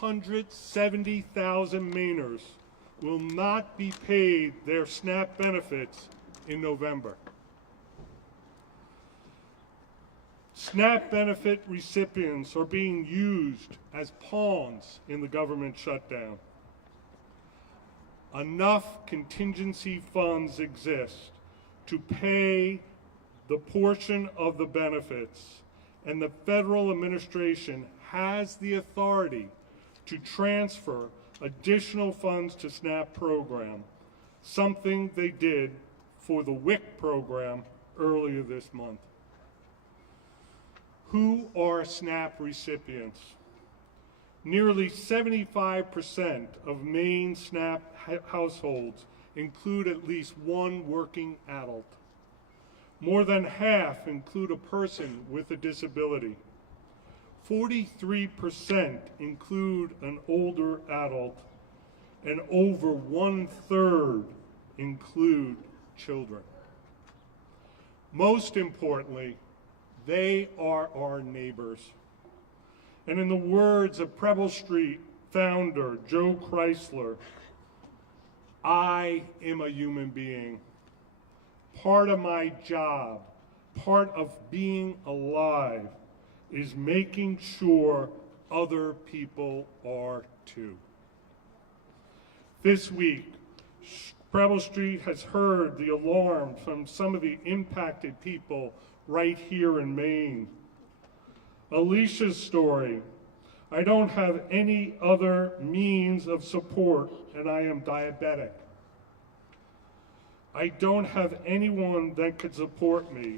170,000 Mainers will not be paid their SNAP benefits in November. SNAP benefit recipients are being used as pawns in the government shutdown. Enough contingency funds exist to pay the portion of the benefits, and the federal administration has the authority to transfer additional funds to SNAP program, something they did for the WIC program earlier this month. Who are SNAP recipients? Nearly 75% of Maine SNAP households include at least one working adult. More than half include a person with a disability. 43% include an older adult, and over 1/3 include children. Most importantly, they are our neighbors. And in the words of Preble Street founder Joe Chrysler, I am a human being. Part of my job, part of being alive, is making sure other people are too. This week, Preble Street has heard the alarm from some of the impacted people right here in Maine. Alicia's story: I don't have any other means of support and I am diabetic. I don't have anyone that could support me,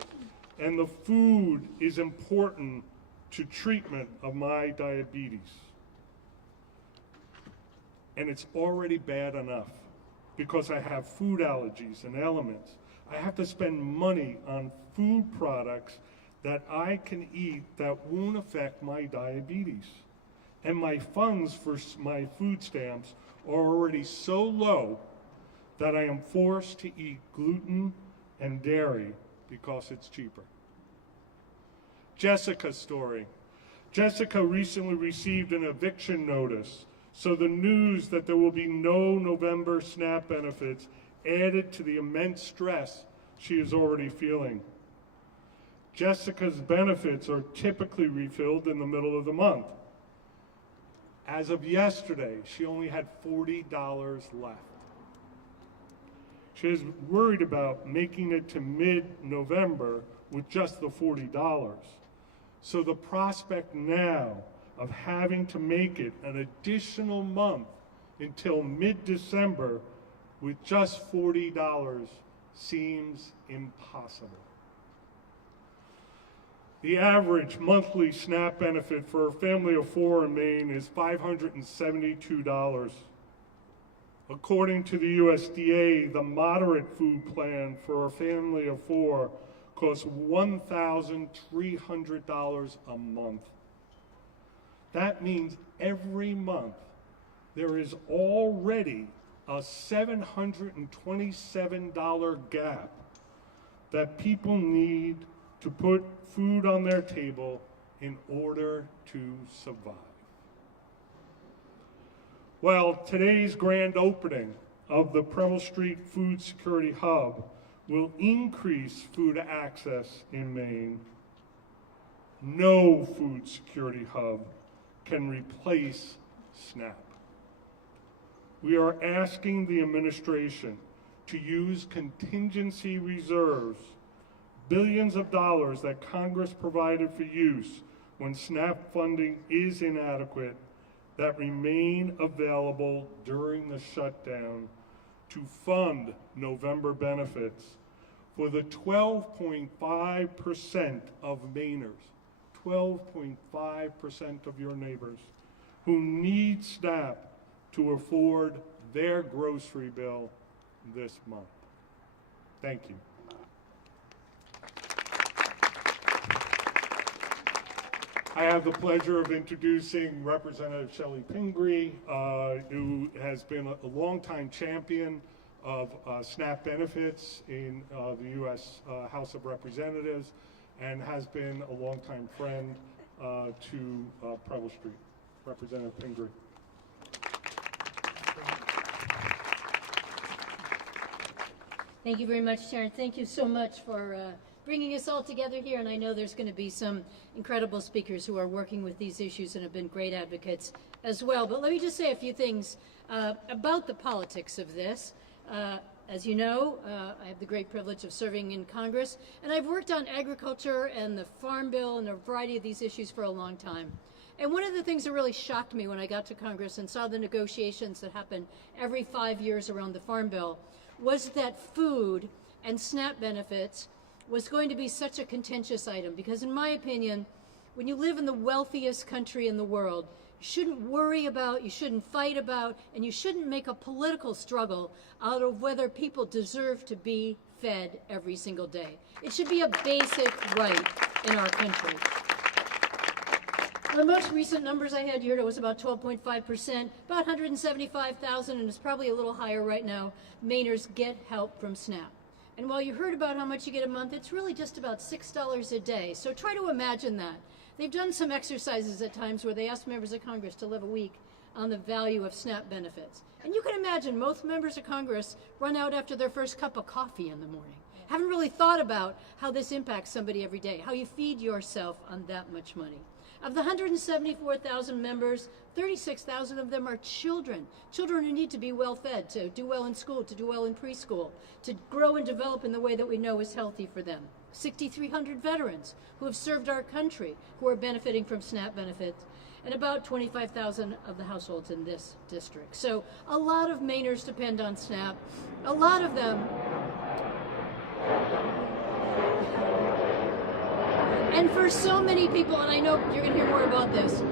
and the food is important to treatment of my diabetes. And it's already bad enough because I have food allergies and ailments. I have to spend money on food products that I can eat that won't affect my diabetes. And my funds for my food stamps are already so low that I am forced to eat gluten and dairy because it's cheaper. Jessica's story. Jessica recently received an eviction notice, so the news that there will be no November SNAP benefits added to the immense stress she is already feeling. Jessica's benefits are typically refilled in the middle of the month. As of yesterday, she only had $40 left. She is worried about making it to mid-November with just the $40. So the prospect now of having to make it an additional month until mid-December with just $40 seems impossible. The average monthly SNAP benefit for a family of 4 in Maine is $572. According to the USDA, the moderate food plan for a family of 4 costs $1,300 a month. That means every month there is already a $727 gap that people need to put food on their table in order to survive. Well, today's grand opening of the Preble Street Food Security Hub will increase food access in Maine. No food security hub can replace SNAP. We are asking the administration to use contingency reserves, billions of dollars that Congress provided for use when SNAP funding is inadequate, that remain available during the shutdown to fund November benefits for the 12.5% of Mainers, 12.5% of your neighbors who need SNAP to afford their grocery bill this month. Thank you. I have the pleasure of introducing Representative Shelley Pingree, who has been a longtime champion of SNAP benefits in the U.S. House of Representatives and has been a longtime friend to Preble Street. Representative Pingree. Thank you very much, Sharon. Thank you so much for bringing us all together here. And I know there's going to be some incredible speakers who are working with these issues and have been great advocates as well. But let me just say a few things about the politics of this. As you know, I have the great privilege of serving in Congress, and I've worked on agriculture and the Farm Bill and a variety of these issues for a long time. And one of the things that really shocked me when I got to Congress and saw the negotiations that happen every 5 years around the Farm Bill was that food and SNAP benefits was going to be such a contentious item. Because in my opinion, when you live in the wealthiest country in the world, you shouldn't worry about, you shouldn't fight about, and you shouldn't make a political struggle out of whether people deserve to be fed every single day. It should be a basic right in our country. The most recent numbers I had here was about 12.5%, about 175,000, and it's probably a little higher right now, Mainers get help from SNAP. And while you heard about how much you get a month, it's really just about $6 a day. So try to imagine that. They've done some exercises at times where they asked members of Congress to live a week on the value of SNAP benefits. And you can imagine most members of Congress run out after their first cup of coffee in the morning. Haven't really thought about how this impacts somebody every day, how you feed yourself on that much money. Of the 174,000 members, 36,000 of them are children. Children who need to be well fed, to do well in school, to do well in preschool, to grow and develop in the way that we know is healthy for them. 6,300 veterans who have served our country, who are benefiting from SNAP benefits, and about 25,000 of the households in this district. So a lot of Mainers depend on SNAP. A lot of them and for so many people, and I know you're going to hear more about this,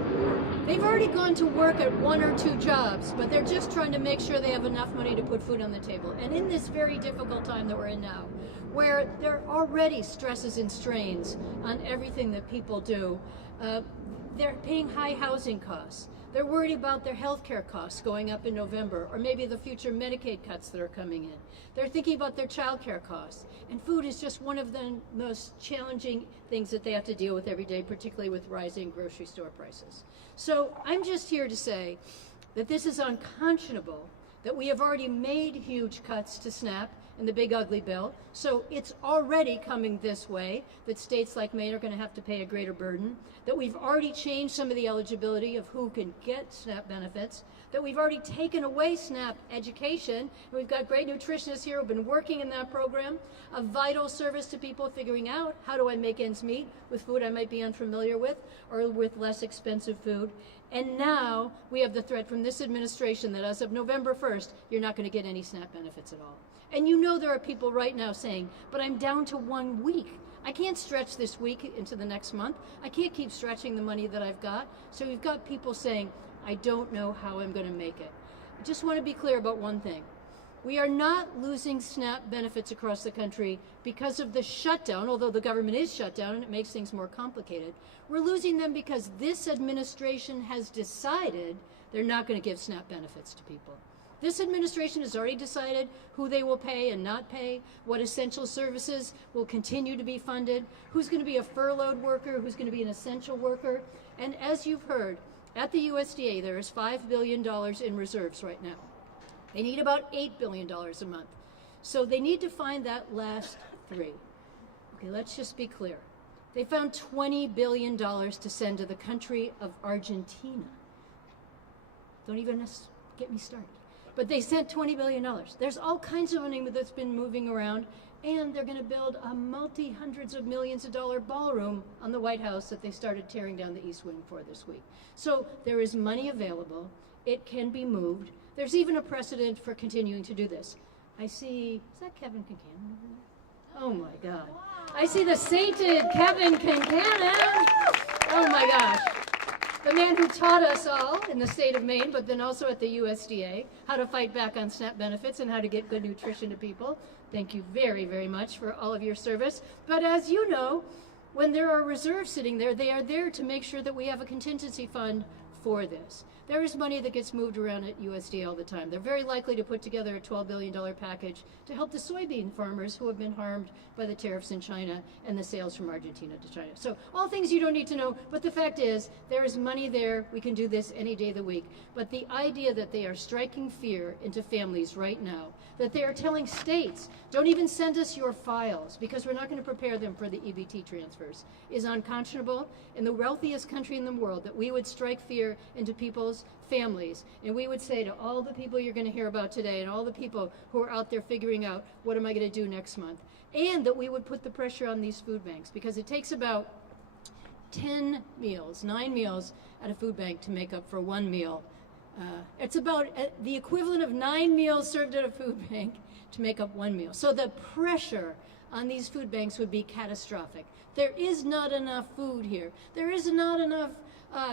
they've already gone to work at 1 or 2 jobs, but they're just trying to make sure they have enough money to put food on the table. And in this very difficult time that we're in now, where there are already stresses and strains on everything that people do, they're paying high housing costs. They're worried about their health care costs going up in November, or maybe the future Medicaid cuts that are coming in. They're thinking about their child care costs. And food is just one of the most challenging things that they have to deal with every day, particularly with rising grocery store prices. So I'm just here to say that this is unconscionable, that we have already made huge cuts to SNAP in the big ugly bill. So it's already coming this way, that states like Maine are going to have to pay a greater burden, that we've already changed some of the eligibility of who can get SNAP benefits, that we've already taken away SNAP education. And we've got great nutritionists here who've been working in that program, a vital service to people figuring out how do I make ends meet with food I might be unfamiliar with or with less expensive food. And now we have the threat from this administration that as of November 1st, you're not going to get any SNAP benefits at all. And you know there are people right now saying, but I'm down to 1 week. I can't stretch this week into the next month. I can't keep stretching the money that I've got. So we've got people saying, I don't know how I'm going to make it. I just want to be clear about one thing. We are not losing SNAP benefits across the country because of the shutdown, although the government is shut down and it makes things more complicated. We're losing them because this administration has decided they're not going to give SNAP benefits to people. This administration has already decided who they will pay and not pay, what essential services will continue to be funded, who's going to be a furloughed worker, who's going to be an essential worker. And as you've heard, at the USDA, there is $5 billion in reserves right now. They need about $8 billion a month. So they need to find that last 3. Okay, let's just be clear. They found $20 billion to send to the country of Argentina. Don't even get me started. But they sent $20 billion. There's all kinds of money that's been moving around, and they're going to build a multi-hundreds of millions of dollar ballroom on the White House that they started tearing down the East Wing for this week. So there is money available. It can be moved. There's even a precedent for continuing to do this. I see, is that Kevin Kincannon over there? Oh my God. I see the sainted Kevin Kincannon. Oh my gosh. The man who taught us all in the state of Maine, but then also at the USDA, how to fight back on SNAP benefits and how to get good nutrition to people. Thank you very, very much for all of your service. But as you know, when there are reserves sitting there, they are there to make sure that we have a contingency fund for this. there is money that gets moved around at USDA all the time. They're very likely to put together a $12 billion package to help the soybean farmers who have been harmed by the tariffs in China and the sales from Argentina to China. So all things you don't need to know, but the fact is there is money there. We can do this any day of the week. But the idea that they are striking fear into families right now, that they are telling states, don't even send us your files because we're not going to prepare them for the EBT transfers, is unconscionable. In the wealthiest country in the world, that we would strike fear into people's families, and we would say to all the people you're going to hear about today and all the people who are out there figuring out what am I going to do next month, and that we would put the pressure on these food banks, because it takes about 10 meals, 9 meals at a food bank to make up for one meal. It's about the equivalent of 9 meals served at a food bank to make up one meal. So the pressure on these food banks would be catastrophic. There is not enough food here. There is not enough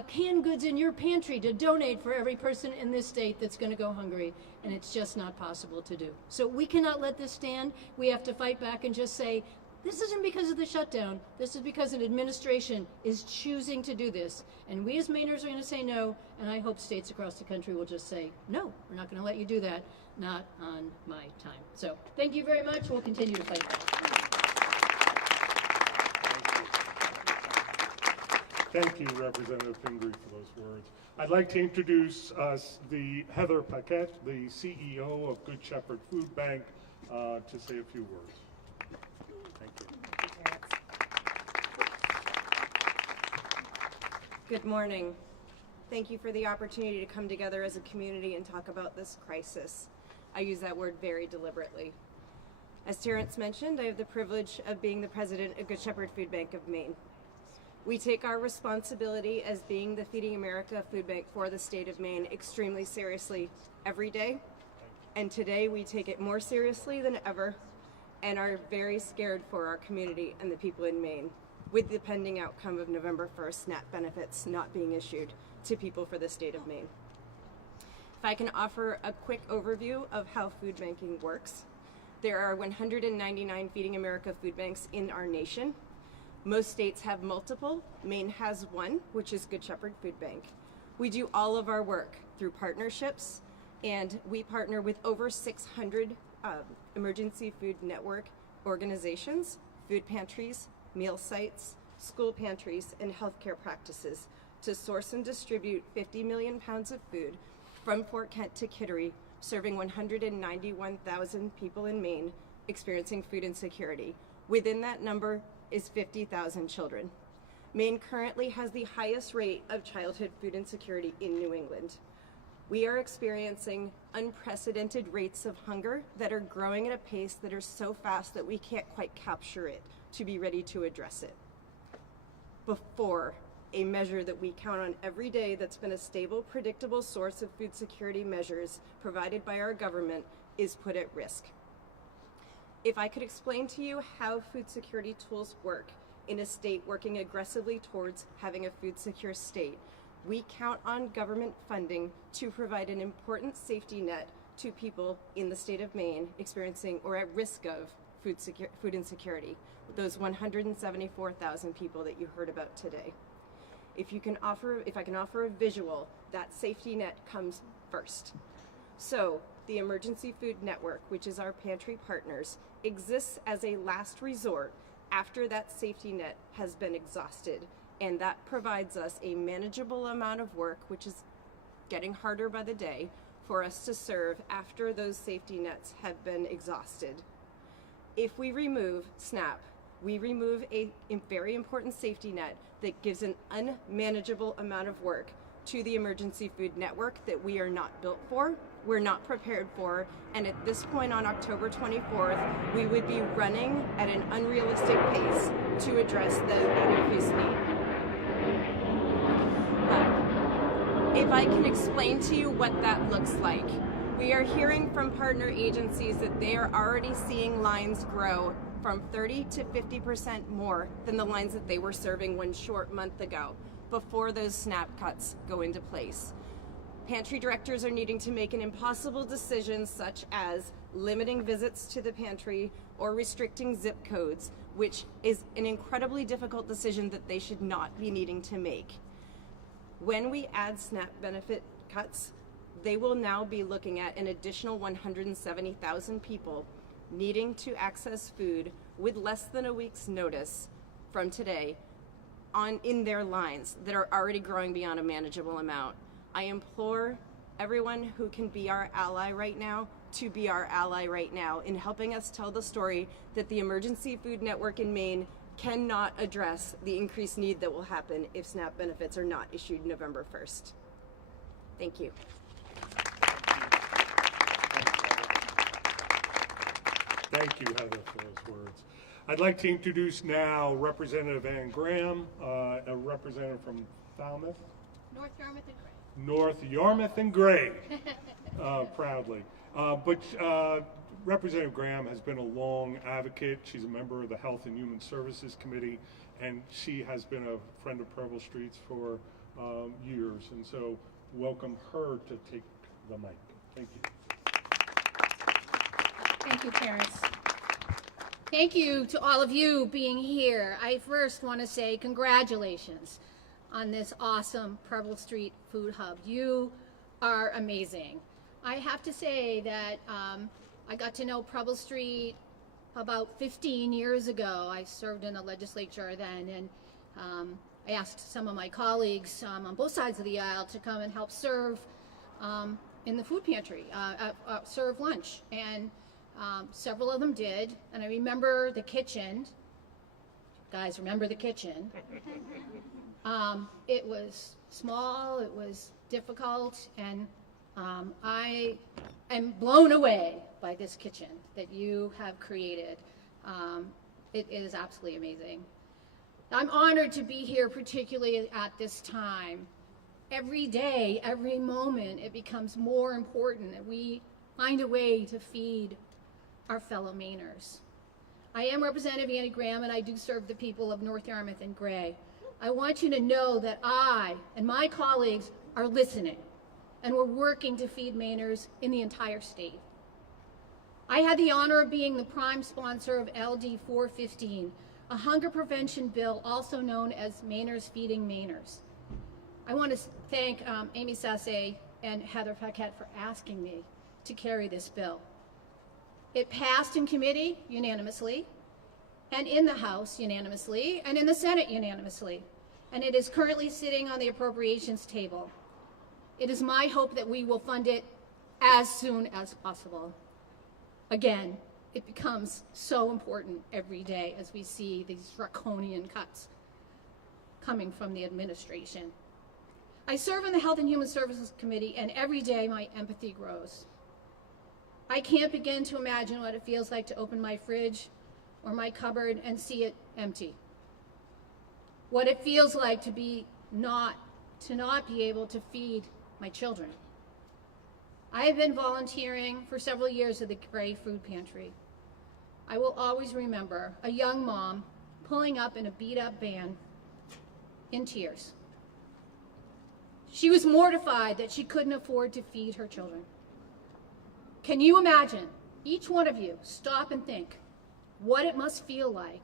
canned goods in your pantry to donate for every person in this state that's going to go hungry, and it's just not possible to do. So we cannot let this stand. We have to fight back and just say, this isn't because of the shutdown. This is because an administration is choosing to do this. And we as Mainers are going to say no, and I hope states across the country will just say, no, we're not going to let you do that. Not on my time. So thank you very much. We'll continue to fight back. Thank you, Representative Pingree, for those words. I'd like to introduce the Heather Paquette, the CEO of Good Shepherd Food Bank, to say a few words. Thank you. Good morning. Thank you for the opportunity to come together as a community and talk about this crisis. I use that word very deliberately. As Terrence mentioned, I have the privilege of being the president of Good Shepherd Food Bank of Maine. We take our responsibility as being the Feeding America Food Bank for the state of Maine extremely seriously every day. And today we take it more seriously than ever and are very scared for our community and the people in Maine, with the pending outcome of November 1st SNAP benefits not being issued to people for the state of Maine. If I can offer a quick overview of how food banking works. There are 199 Feeding America food banks in our nation. Most states have multiple. Maine has one, which is Good Shepherd Food Bank. We do all of our work through partnerships, and we partner with over 600 emergency food network organizations, food pantries, meal sites, school pantries, and healthcare practices to source and distribute 50 million pounds of food from Fort Kent to Kittery, serving 191,000 people in Maine experiencing food insecurity. Within that number is 50,000 children. Maine currently has the highest rate of childhood food insecurity in New England. We are experiencing unprecedented rates of hunger that are growing at a pace that are so fast that we can't quite capture it to be ready to address it. Before a measure that we count on every day that's been a stable, predictable source of food security measures provided by our government is put at risk. If I could explain to you how food security tools work in a state working aggressively towards having a food secure state, we count on government funding to provide an important safety net to people in the state of Maine experiencing or at risk of food insecurity, those 174,000 people that you heard about today. If I can offer a visual, that safety net comes first. So the Emergency Food Network, which is our pantry partners, exists as a last resort after that safety net has been exhausted. And that provides us a manageable amount of work, which is getting harder by the day, for us to serve after those safety nets have been exhausted. If we remove SNAP, we remove a very important safety net that gives an unmanageable amount of work to the Emergency Food Network that we are not built for, we're not prepared for, and at this point on October 24th, we would be running at an unrealistic pace to address that increased need. If I can explain to you what that looks like, we are hearing from partner agencies that they are already seeing lines grow from 30 to 50% more than the lines that they were serving 1 short month ago, before those SNAP cuts go into place. Pantry directors are needing to make an impossible decision, such as limiting visits to the pantry or restricting zip codes, which is an incredibly difficult decision that they should not be needing to make. When we add SNAP benefit cuts, they will now be looking at an additional 170,000 people needing to access food with less than a week's notice from today in their lines that are already growing beyond a manageable amount. I implore everyone who can be our ally right now to be our ally right now in helping us tell the story that the Emergency Food Network in Maine cannot address the increased need that will happen if SNAP benefits are not issued November 1st. Thank you. Thank you, Heather, for those words. I'd like to introduce now Representative Ann Graham, a representative from Falmouth. North Yarmouth and Gray. North Yarmouth and Gray, proudly. But Representative Graham has been a long advocate. She's a member of the Health and Human Services Committee, and she has been a friend of Preble Street's for years. And so welcome her to take the mic. Thank you. Thank you, Terrence. Thank you to all of you being here. I first want to say congratulations on this awesome Preble Street Food Hub. You are amazing. I have to say that I got to know Preble Street about 15 years ago. I served in the legislature then, and I asked some of my colleagues on both sides of the aisle to come and help serve in the food pantry, serve lunch. And several of them did, and I remember the kitchen. Guys, remember the kitchen. It was small, it was difficult, and I am blown away by this kitchen that you have created. It is absolutely amazing. I'm honored to be here, particularly at this time. Every day, every moment, it becomes more important that we find a way to feed our fellow Mainers. I am Representative Annie Graham, and I do serve the people of North Yarmouth and Gray. I want you to know that I and my colleagues are listening, and we're working to feed Mainers in the entire state. I had the honor of being the prime sponsor of LD 415, a hunger prevention bill also known as Mainers Feeding Mainers. I want to thank Amy Sasse and Heather Paquette for asking me to carry this bill. It passed in committee unanimously, and in the House unanimously, and in the Senate unanimously, and it is currently sitting on the appropriations table. It is my hope that we will fund it as soon as possible. Again, it becomes so important every day as we see these draconian cuts coming from the administration. I serve in the Health and Human Services Committee, and every day my empathy grows. I can't begin to imagine what it feels like to open my fridge or my cupboard and see it empty. What it feels like to not be able to feed my children. I have been volunteering for several years at the Gray Food Pantry. I will always remember a young mom pulling up in a beat-up van in tears. She was mortified that she couldn't afford to feed her children. Can you imagine, each one of you, stop and think what it must feel like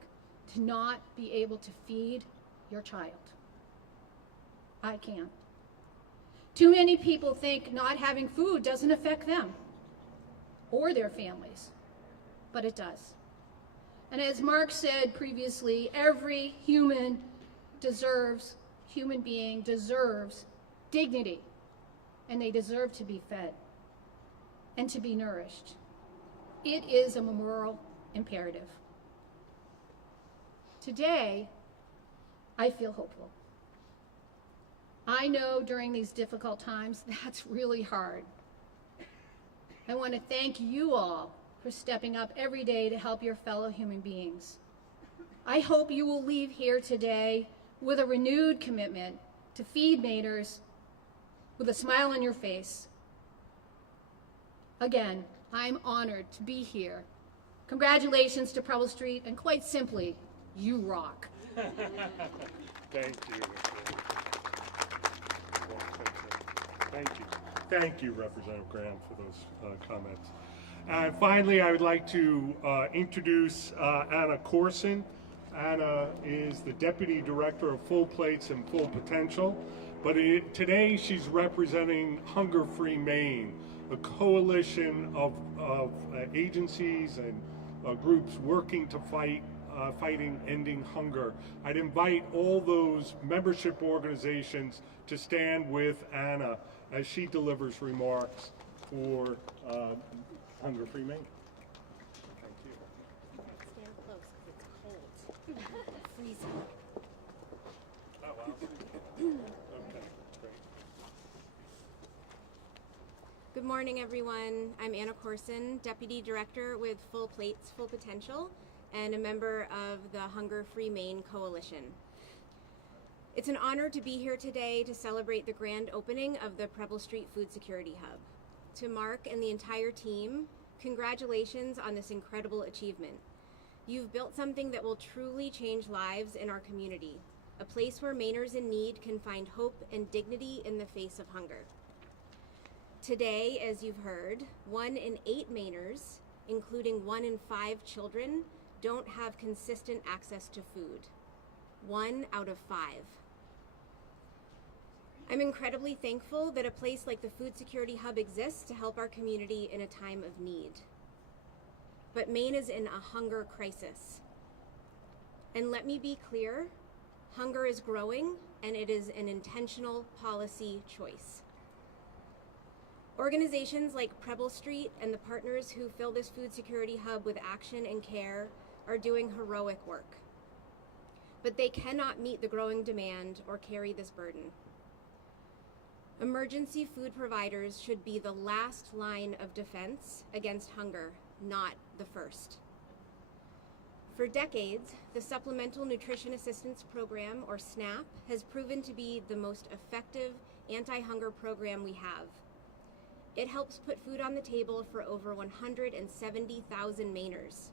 to not be able to feed your child? I can't. Too many people think not having food doesn't affect them or their families, but it does. And as Mark said previously, every human being deserves dignity, and they deserve to be fed and to be nourished. It is a moral imperative. Today, I feel hopeful. I know during these difficult times, that's really hard. I want to thank you all for stepping up every day to help your fellow human beings. I hope you will leave here today with a renewed commitment to feed Mainers with a smile on your face. Again, I'm honored to be here. Congratulations to Preble Street, and quite simply, you rock. Thank you. Thank you. Thank you, Representative Graham, for those comments. And finally, I would like to introduce Anna Corson. Anna is the Deputy Director of Full Plates and Full Potential. But today she's representing Hunger Free Maine, a coalition of agencies and groups working to fighting ending hunger. I'd invite all those membership organizations to stand with Anna as she delivers remarks for Hunger Free Maine. Thank you. Stand close because it's cold. Freezing. Oh, wow. Okay, great. Good morning, everyone. I'm Anna Corson, Deputy Director with Full Plates, Full Potential, and a member of the Hunger Free Maine Coalition. It's an honor to be here today to celebrate the grand opening of the Preble Street Food Security Hub. To Mark and the entire team, congratulations on this incredible achievement. You've built something that will truly change lives in our community, a place where Mainers in need can find hope and dignity in the face of hunger. Today, as you've heard, 1 in 8 Mainers, including 1 in 5 children, don't have consistent access to food. 1 out of 5. I'm incredibly thankful that a place like the Food Security Hub exists to help our community in a time of need. But Maine is in a hunger crisis. And let me be clear, hunger is growing, and it is an intentional policy choice. Organizations like Preble Street and the partners who fill this Food Security Hub with action and care are doing heroic work. But they cannot meet the growing demand or carry this burden. Emergency food providers should be the last line of defense against hunger, not the first. For decades, the Supplemental Nutrition Assistance Program, or SNAP, has proven to be the most effective anti-hunger program we have. It helps put food on the table for over 170,000 Mainers.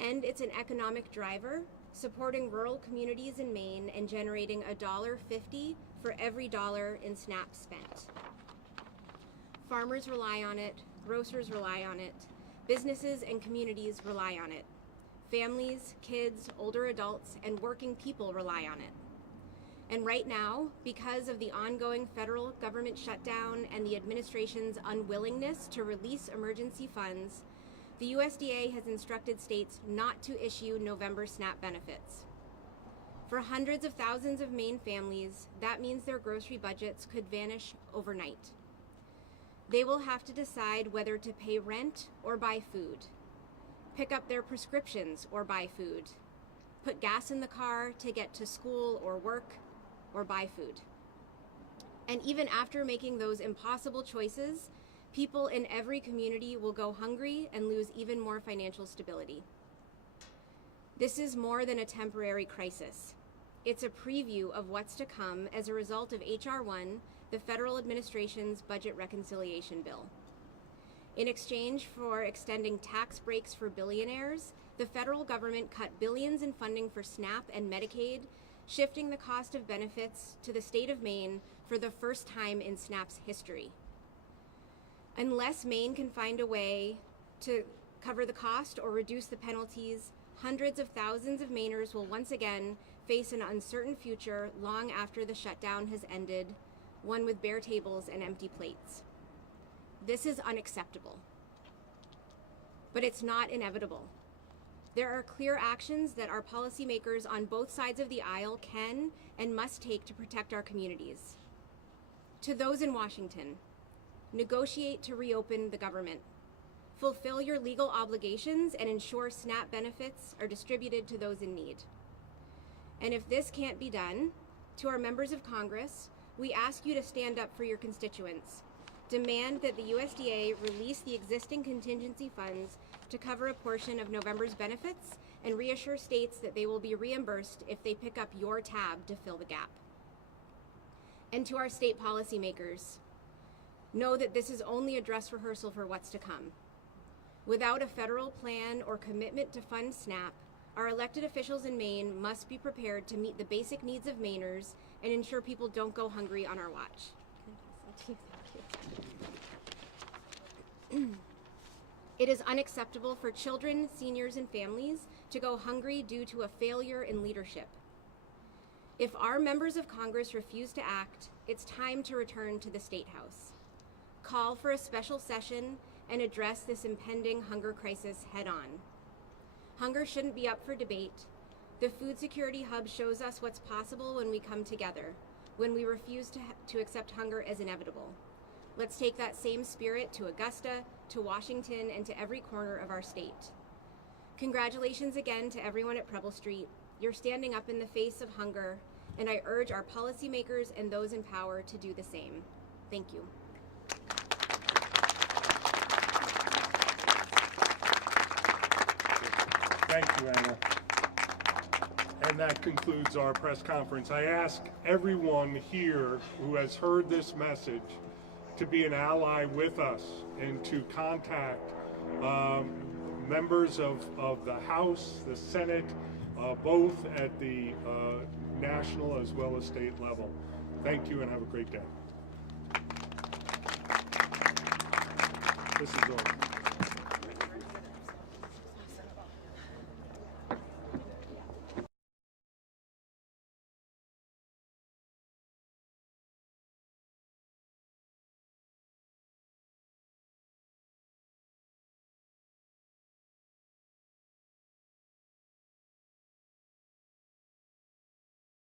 And it's an economic driver, supporting rural communities in Maine and generating $1.50 for every dollar in SNAP spent. Farmers rely on it, grocers rely on it, businesses and communities rely on it. Families, kids, older adults, and working people rely on it. And right now, because of the ongoing federal government shutdown and the administration's unwillingness to release emergency funds, the USDA has instructed states not to issue November SNAP benefits. For hundreds of thousands of Maine families, that means their grocery budgets could vanish overnight. They will have to decide whether to pay rent or buy food, pick up their prescriptions or buy food, put gas in the car to get to school or work, or buy food. And even after making those impossible choices, people in every community will go hungry and lose even more financial stability. This is more than a temporary crisis. It's a preview of what's to come as a result of H.R. 1, the federal administration's budget reconciliation bill. In exchange for extending tax breaks for billionaires, the federal government cut billions in funding for SNAP and Medicaid, shifting the cost of benefits to the state of Maine for the first time in SNAP's history. Unless Maine can find a way to cover the cost or reduce the penalties, hundreds of thousands of Mainers will once again face an uncertain future long after the shutdown has ended, one with bare tables and empty plates. This is unacceptable. But it's not inevitable. There are clear actions that our policymakers on both sides of the aisle can and must take to protect our communities. To those in Washington, negotiate to reopen the government. Fulfill your legal obligations and ensure SNAP benefits are distributed to those in need. And if this can't be done, to our members of Congress, we ask you to stand up for your constituents. Demand that the USDA release the existing contingency funds to cover a portion of November's benefits and reassure states that they will be reimbursed if they pick up your tab to fill the gap. And to our state policymakers, know that this is only a dress rehearsal for what's to come. Without a federal plan or commitment to fund SNAP, our elected officials in Maine must be prepared to meet the basic needs of Mainers and ensure people don't go hungry on our watch. It is unacceptable for children, seniors, and families to go hungry due to a failure in leadership. If our members of Congress refuse to act, it's time to return to the State House. Call for a special session and address this impending hunger crisis head on. Hunger shouldn't be up for debate. The Food Security Hub shows us what's possible when we come together, when we refuse to accept hunger as inevitable. Let's take that same spirit to Augusta, to Washington, and to every corner of our state. Congratulations again to everyone at Preble Street. You're standing up in the face of hunger, and I urge our policymakers and those in power to do the same. Thank you. Thank you, Anna. And that concludes our press conference. I ask everyone here who has heard this message to be an ally with us and to contact members of the House, the Senate, both at the national as well as state level. Thank you and have a great day. This is over.